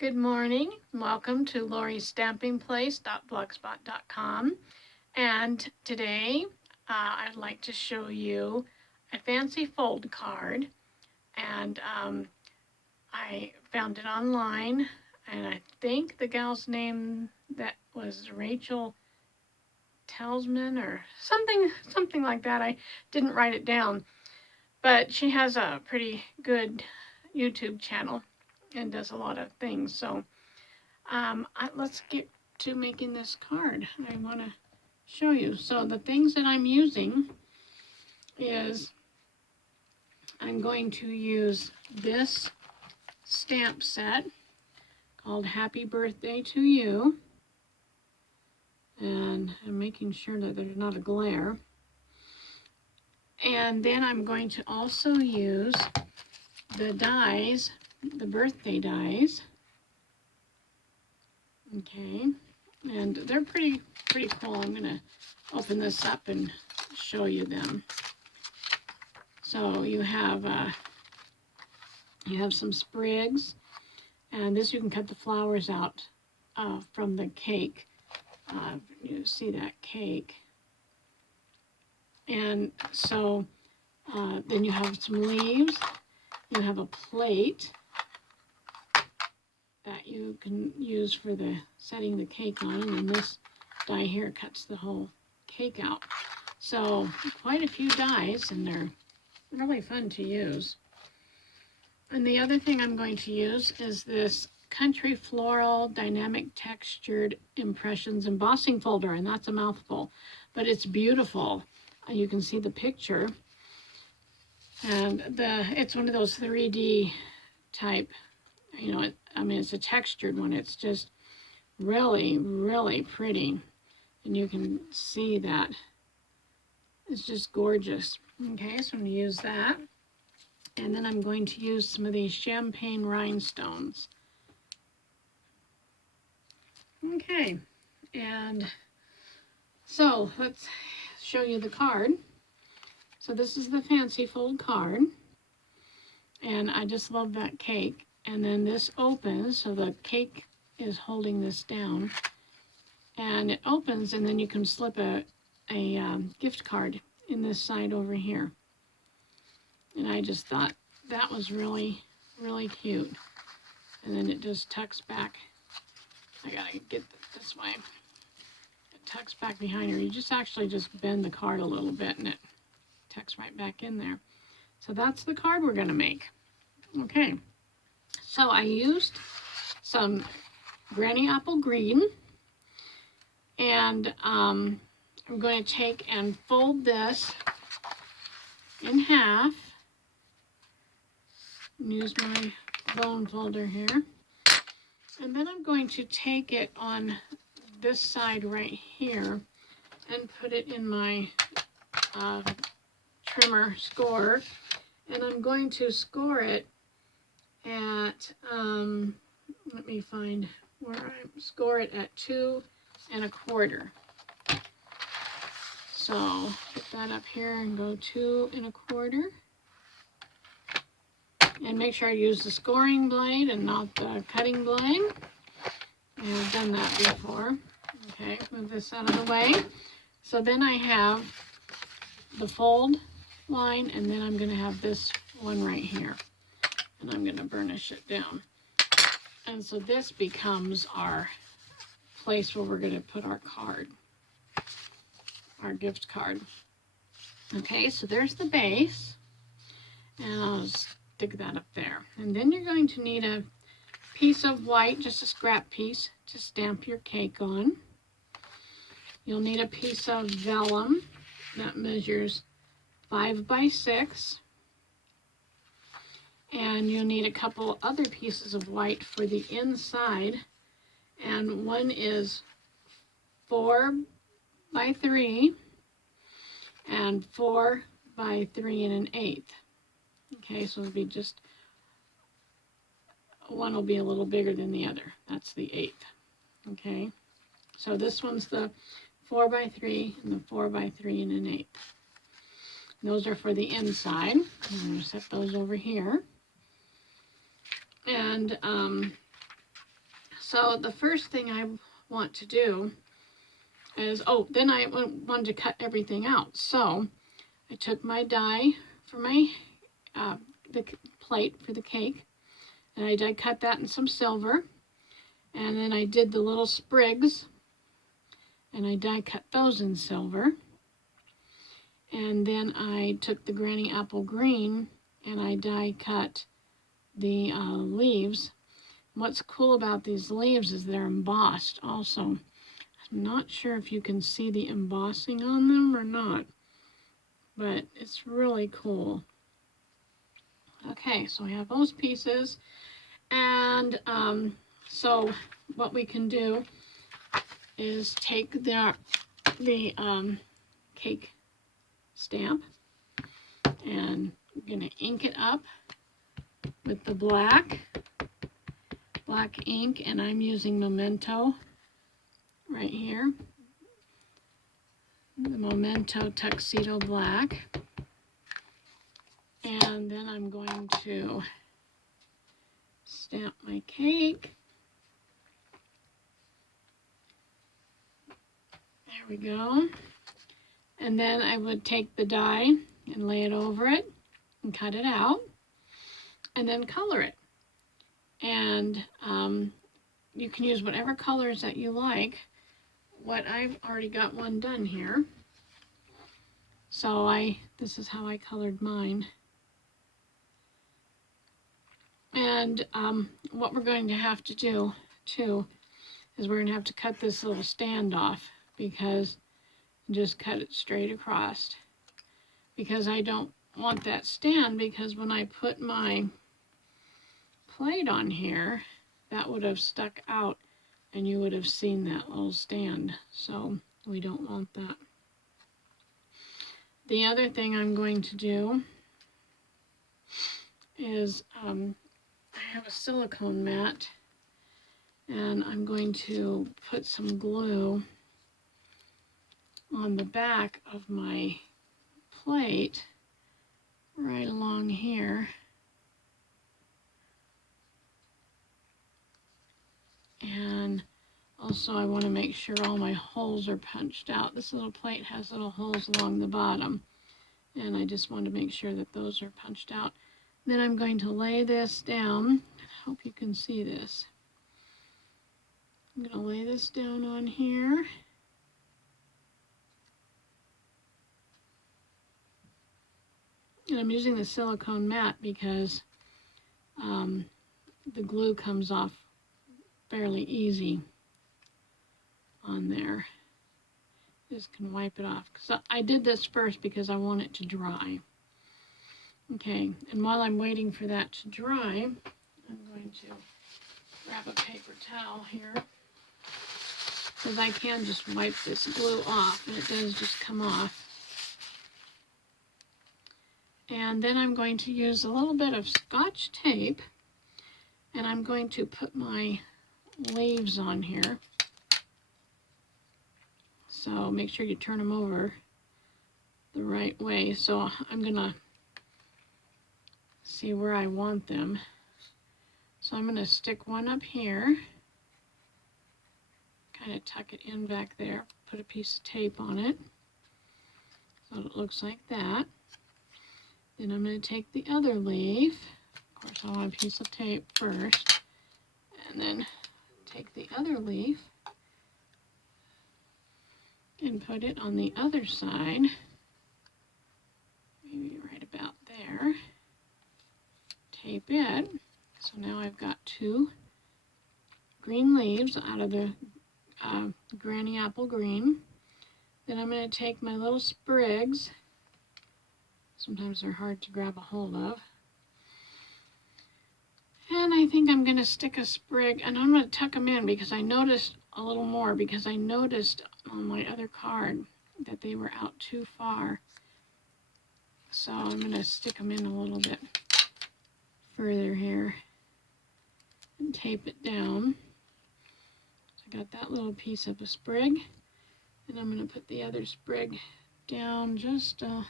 Good morning. Welcome to LoriStampingPlace.blogspot.com. And today I'd like to show you a fancy fold card. And I found it online, and I think the gal's name that was Rachel Telsman or something like that. I didn't write it down, but she has a pretty good YouTube channel and does a lot of things. So let's get to making this card. I want to show you. So the things that I'm using is I'm going to use this stamp set called Happy Birthday to You. And I'm making sure that there's not a glare. And then I'm going to also use the dies, the birthday dies. Okay, and they're pretty cool. I'm gonna open this up and show you them. So you have some sprigs, and this you can cut the flowers out from the cake. You see that cake, and so then you have some leaves. You have a plate that you can use for the setting the cake on, and then this die here cuts the whole cake out. So quite a few dies, and they're really fun to use. And the other thing I'm going to use is this Country Floral Dynamic Textured Impressions Embossing Folder, and that's a mouthful, but it's beautiful. You can see the picture, and it's one of those 3D type, it's a textured one. It's just really pretty, and you can see that it's just gorgeous. Okay, so I'm going to use that, and then I'm going to use some of these champagne rhinestones. Okay, and so let's show you the card. So this is the fancy fold card, and I just love that cake. And then this opens, so the cake is holding this down, and it opens, and then you can slip a gift card in this side over here. And I just thought that was really cute. And then it just tucks back. I gotta get this way. It tucks back behind her. You just bend the card a little bit, and it tucks right back in there. So that's the card we're gonna make. Okay. So I used some Granny Apple Green, and I'm going to take and fold this in half. Use my bone folder here. And then I'm going to take it on this side right here and put it in my trimmer score. And I'm going to score it at, let me find where I score it at 2 1/4. So put that up here and go 2 1/4. And make sure I use the scoring blade and not the cutting blade. I've done that before. Okay, move this out of the way. So then I have the fold line, and then I'm going to have this one right here. And I'm going to burnish it down. And so this becomes our place where we're going to put our card, our gift card. Okay, so there's the base. And I'll stick that up there. And then you're going to need a piece of white, just a scrap piece, to stamp your cake on. You'll need a piece of vellum that measures 5 by 6. And you'll need a couple other pieces of white for the inside. And one is 4 by 3 and 4 by 3 1/8. Okay, so it'll be just, one will be a little bigger than the other. That's the 1/8. Okay, so this one's the 4 by 3 and the 4 by 3 1/8. Those are for the inside. I'm going to set those over here. And So the first thing I want to do is, then I wanted to cut everything out. So I took my die for my the plate for the cake, and I die cut that in some silver, and then I did the little sprigs, and I die cut those in silver, and then I took the Granny Apple Green and I die cut the leaves. What's cool about these leaves is they're embossed also. I'm not sure if you can see the embossing on them or not, but it's really cool. Okay, so we have those pieces, and so what we can do is take the cake stamp, and I'm going to ink it up with the black ink, and I'm using Memento right here, the Memento Tuxedo Black. And then I'm going to stamp my cake. There we go. And then I would take the die and lay it over it and cut it out and then color it. And you can use whatever colors that you like. What I've already got one done here. So this is how I colored mine. And what we're going to have to do too is we're going to have to cut this little stand off, because just cut it straight across, because I don't want that stand, because when I put my plate on here, that would have stuck out and you would have seen that little stand. So we don't want that. The other thing I'm going to do is I have a silicone mat, and I'm going to put some glue on the back of my plate right along here. And also I want to make sure all my holes are punched out. This little plate has little holes along the bottom, and I just want to make sure that those are punched out. Then I'm going to lay this down. I hope you can see this. I'm going to lay this down on here. And I'm using the silicone mat because the glue comes off fairly easy on there. Just can wipe it off. So I did this first because I want it to dry. Okay, and while I'm waiting for that to dry, I'm going to grab a paper towel here, because I can just wipe this glue off, and it does just come off. And then I'm going to use a little bit of Scotch tape, and I'm going to put my leaves on here. So make sure you turn them over the right way. So I'm going to see where I want them. So I'm going to stick one up here, kind of tuck it in back there, put a piece of tape on it so it looks like that. Then I'm going to take the other leaf. Of course, I want a piece of tape first, and then take the other leaf and put it on the other side, maybe right about there. Tape it. So now I've got two green leaves out of the Granny Apple Green. Then I'm going to take my little sprigs. Sometimes they're hard to grab a hold of. And I think I'm going to stick a sprig, and I'm going to tuck them in because I noticed a little more, because I noticed on my other card that they were out too far. So I'm going to stick them in a little bit further here and tape it down. So I got that little piece of a sprig, and I'm going to put the other sprig down just a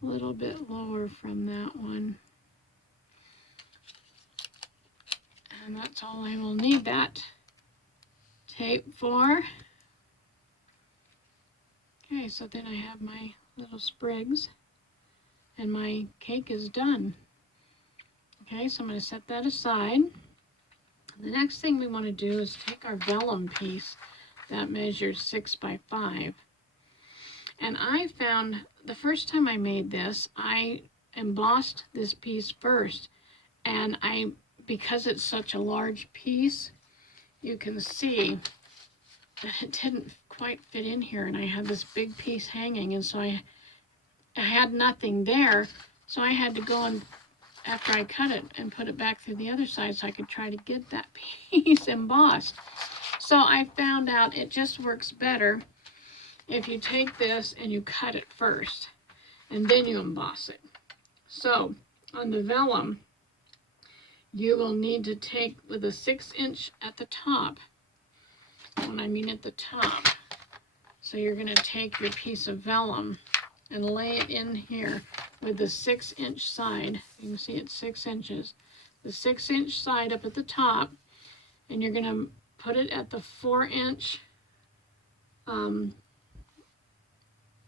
little bit lower from that one. And that's all I will need that tape 4. Okay, so then I have my little sprigs and my cake is done. Okay, so I'm going to set that aside. The next thing we want to do is take our vellum piece that measures 6 by 5. And I found the first time I made this, I embossed this piece first. And because it's such a large piece, you can see that it didn't quite fit in here. And I had this big piece hanging, and so I had nothing there. So I had to go and, after I cut it, and put it back through the other side so I could try to get that piece embossed. So I found out it just works better if you take this and you cut it first and then you emboss it. So on the vellum, you will need to take with a 6-inch at the top. When I mean at the top, so you're going to take your piece of vellum and lay it in here with the 6-inch side. You can see it's 6 inches. The 6-inch side up at the top, and you're going to put it at the 4-inch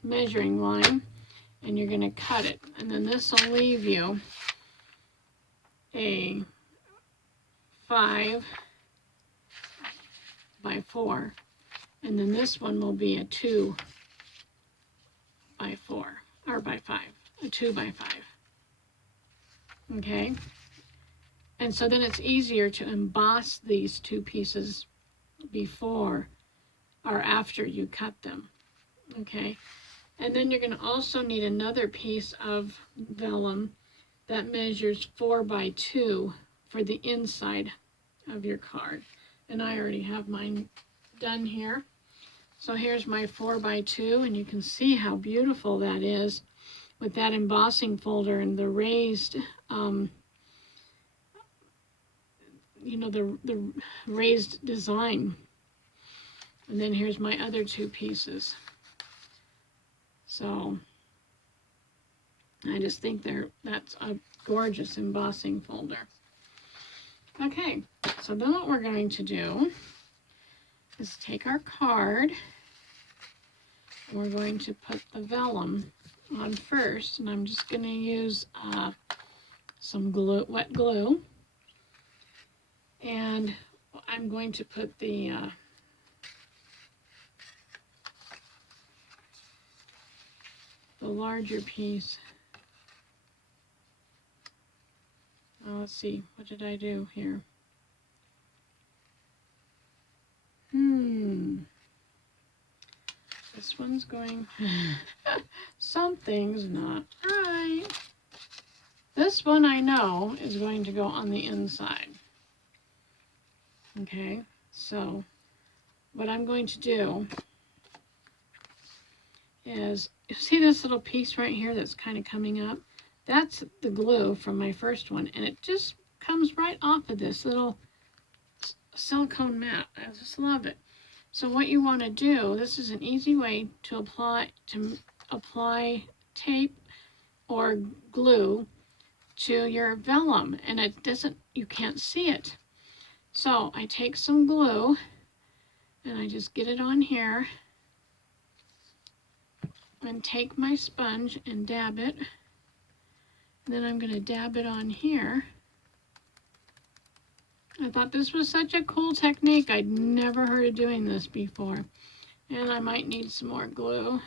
measuring line, and you're going to cut it. And then this will leave you a 5 by 4. And then this one will be a 2 by 4, or by 5, a 2 by 5. Okay? And so then it's easier to emboss these two pieces before or after you cut them. Okay? And then you're going to also need another piece of vellum that measures 4 by 2 for the inside of your card. And I already have mine done here. So here's my 4 by 2, and you can see how beautiful that is with that embossing folder and the raised, the raised design. And then here's my other 2 pieces. So I just think that's a gorgeous embossing folder. Okay, so then what we're going to do is take our card. We're going to put the vellum on first, and I'm just going to use some glue, wet glue, and I'm going to put the larger piece. Let's see, what did I do here? This one's going, something's not right. This one I know is going to go on the inside. Okay, so what I'm going to do is, you see this little piece right here that's kind of coming up? That's the glue from my first one, and it just comes right off of this little silicone mat. I just love it. So what you want to do, this is an easy way to apply tape or glue to your vellum, and you can't see it. So I take some glue and I just get it on here and take my sponge and dab it. Then I'm going to dab it on here. I thought this was such a cool technique. I'd never heard of doing this before. And I might need some more glue.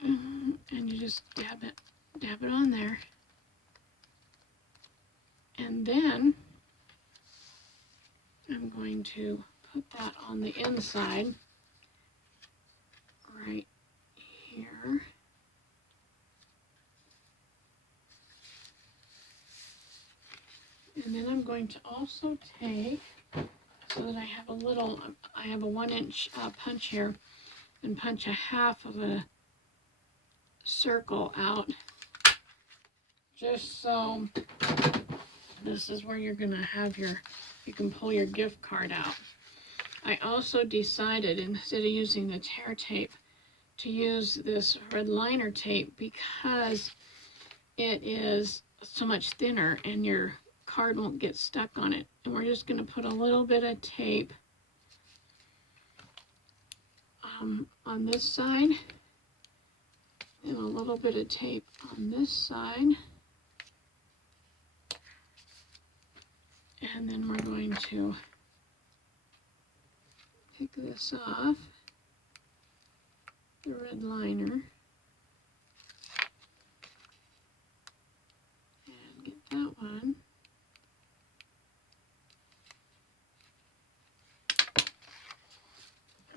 And you just dab it on there. And then I'm going to put that on the inside right here. And then I'm going to also take, so that I have a 1-inch punch here, and punch a half of a circle out, just so this is where you're going to have you can pull your gift card out. I also decided, instead of using the tear tape, to use this red liner tape because it is so much thinner and your card won't get stuck on it. And we're just going to put a little bit of tape on this side and a little bit of tape on this side. And then we're going to pick this off, the red liner, and get that one.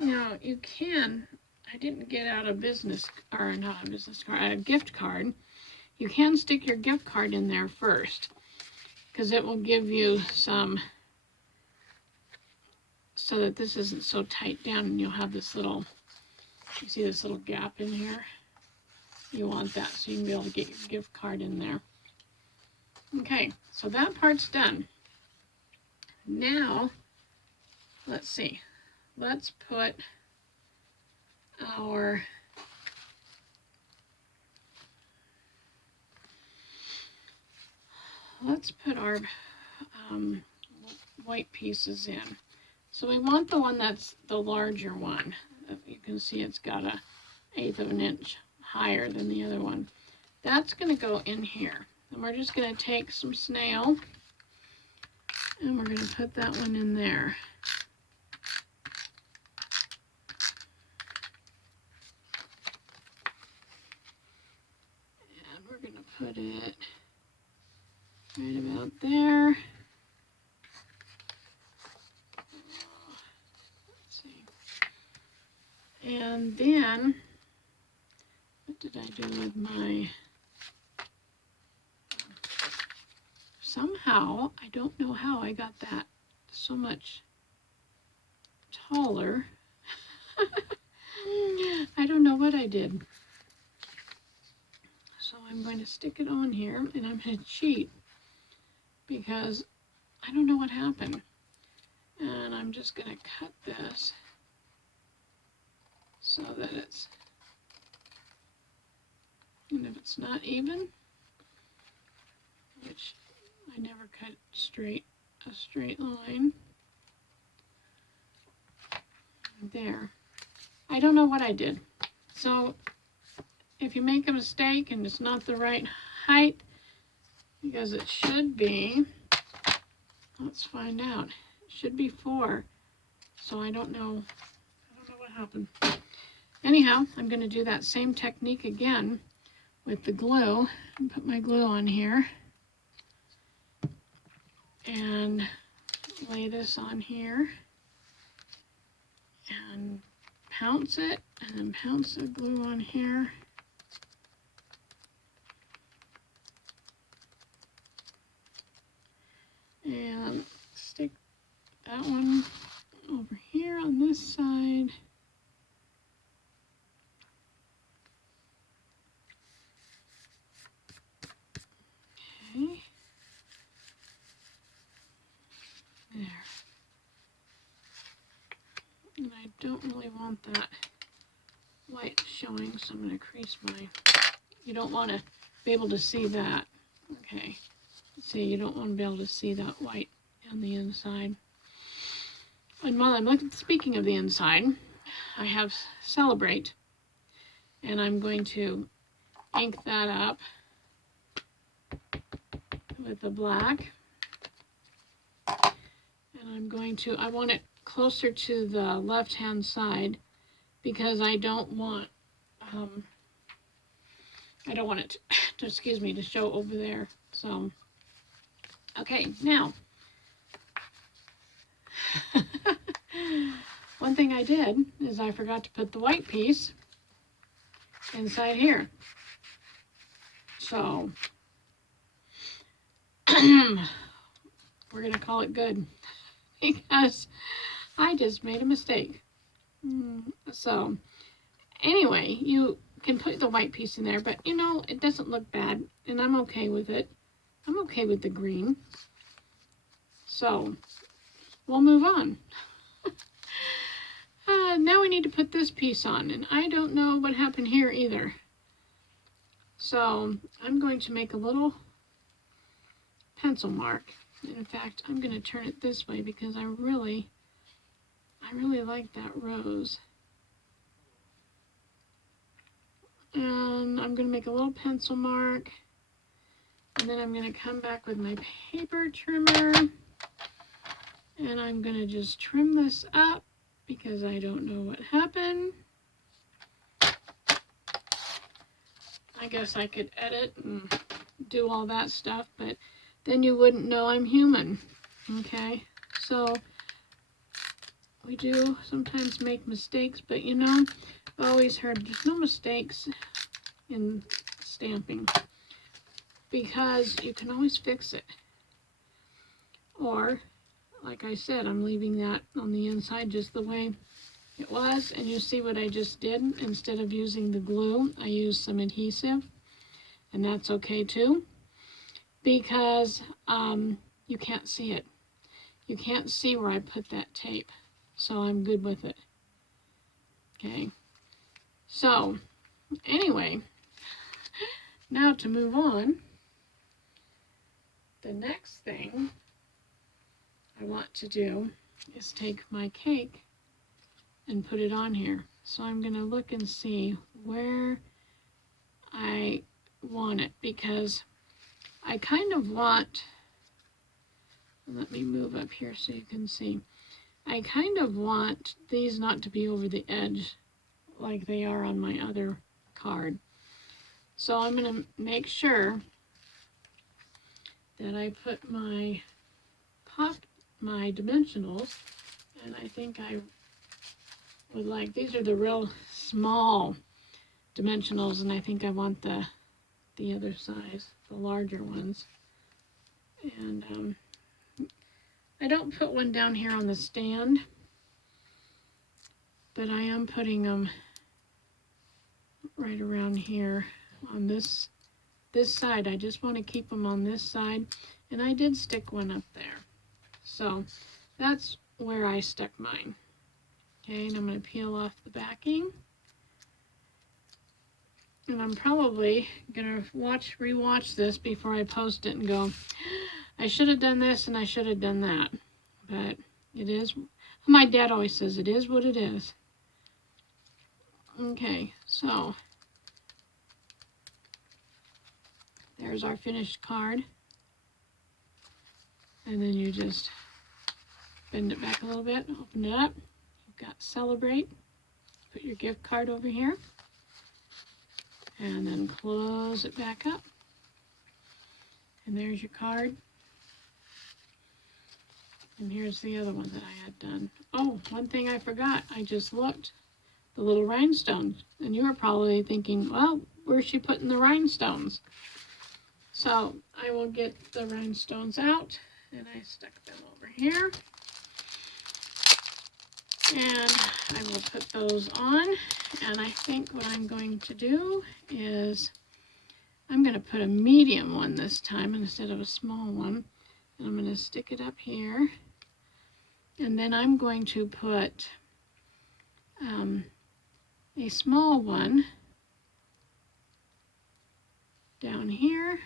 Now you can, I didn't get out a business, or not a business card, a gift card. You can stick your gift card in there first, because it will give you some, so that this isn't so tight down and you'll have this little, you see this little gap in here? You want that so you can be able to get your gift card in there. Okay, so that part's done. Now, let's see. Let's put our white pieces in. So we want the one that's the larger one. You can see it's got a 1/8 of an inch higher than the other one. That's going to go in here. And we're just going to take some snail and we're going to put that one in there. And we're going to put it right about there. Let's see. And then, what did I do with my, somehow, I don't know how I got that so much taller. I don't know what I did. So I'm going to stick it on here, and I'm going to cheat because I don't know what happened. And I'm just going to cut this so that it's, and if it's not even, which I never cut a straight line, there. I don't know what I did. So if you make a mistake and it's not the right height, because it should be, let's find out. It should be 4. So I don't know what happened. Anyhow, I'm going to do that same technique again with the glue and put my glue on here and lay this on here and pounce it, and then pounce the glue on here. And stick that one over here on this side. Okay. There. And I don't really want that white showing, so I'm going to crease mine. You don't want to be able to see that. Okay. See, you don't want to be able to see that white on the inside. And while I'm speaking of the inside, I have Celebrate, and I'm going to ink that up with the black. And I'm going to, I want it closer to the left-hand side because I don't want it to, excuse me, to show over there. So, okay, now, one thing I did is I forgot to put the white piece inside here. So, we're going to call it good because I just made a mistake. So, anyway, you can put the white piece in there, but you know, it doesn't look bad, and I'm okay with it. I'm okay with the green. So, we'll move on. Now we need to put this piece on, and I don't know what happened here either. So, I'm going to make a little pencil mark In fact, I'm going to turn it this way because I really like that rose. And I'm going to make a little pencil mark. And then I'm going to come back with my paper trimmer. And I'm going to just trim this up because I don't know what happened. I guess I could edit and do all that stuff, but then you wouldn't know I'm human. Okay, so we do sometimes make mistakes, but you know, I've always heard there's no mistakes in stamping because you can always fix it. Or, like I said, I'm leaving that on the inside just the way it was, and you see what I just did. Instead of using the glue, I used some adhesive, and that's okay too, because you can't see it. You can't see where I put that tape, so I'm good with it. Okay, so anyway, now to move on, the next thing I want to do is take my cake and put it on here. So I'm going to look and see where I want it, because I kind of want, let me move up here so you can see, I kind of want these not to be over the edge like they are on my other card. So I'm going to make sure that I put my dimensionals, and I think I would like, these are the real small dimensionals, and I think I want the other size, the larger ones. And I don't put one down here on the stand, but I am putting them right around here on this side. I just want to keep them on this side, and I did stick one up there. So that's where I stuck mine. Okay, and I'm going to peel off the backing. And I'm probably going to rewatch this before I post it and go, I should have done this and I should have done that. But it is, my dad always says, it is what it is. Okay, so there's our finished card. And then you just bend it back a little bit, open it up. You've got Celebrate. Put your gift card over here. And then close it back up. And there's your card. And here's the other one that I had done. Oh, one thing I forgot. I just looked. The little rhinestones. And you were probably thinking, well, where's she putting the rhinestones? So I will get the rhinestones out. And I stuck them over here. And I will put those on. And I think what I'm going to do is I'm going to put a medium one this time instead of a small one. And I'm going to stick it up here. And then I'm going to put a small one down here.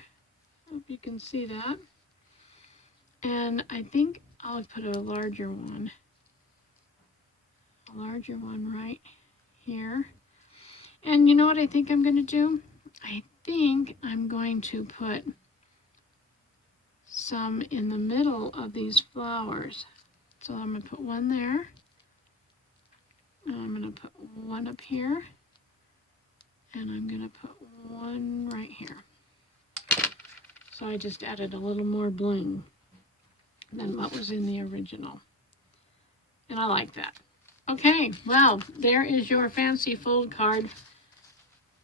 Hope you can see that. And I think I'll put a larger one. A larger one right here. And you know what I think I'm going to do? I think I'm going to put some in the middle of these flowers. So I'm going to put one there. And I'm going to put one up here. And I'm going to put one right here. So I just added a little more bloom than what was in the original. And I like that. Okay, well, there is your fancy fold card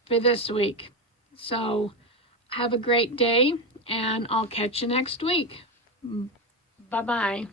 for this week. So have a great day, and I'll catch you next week. Bye-bye.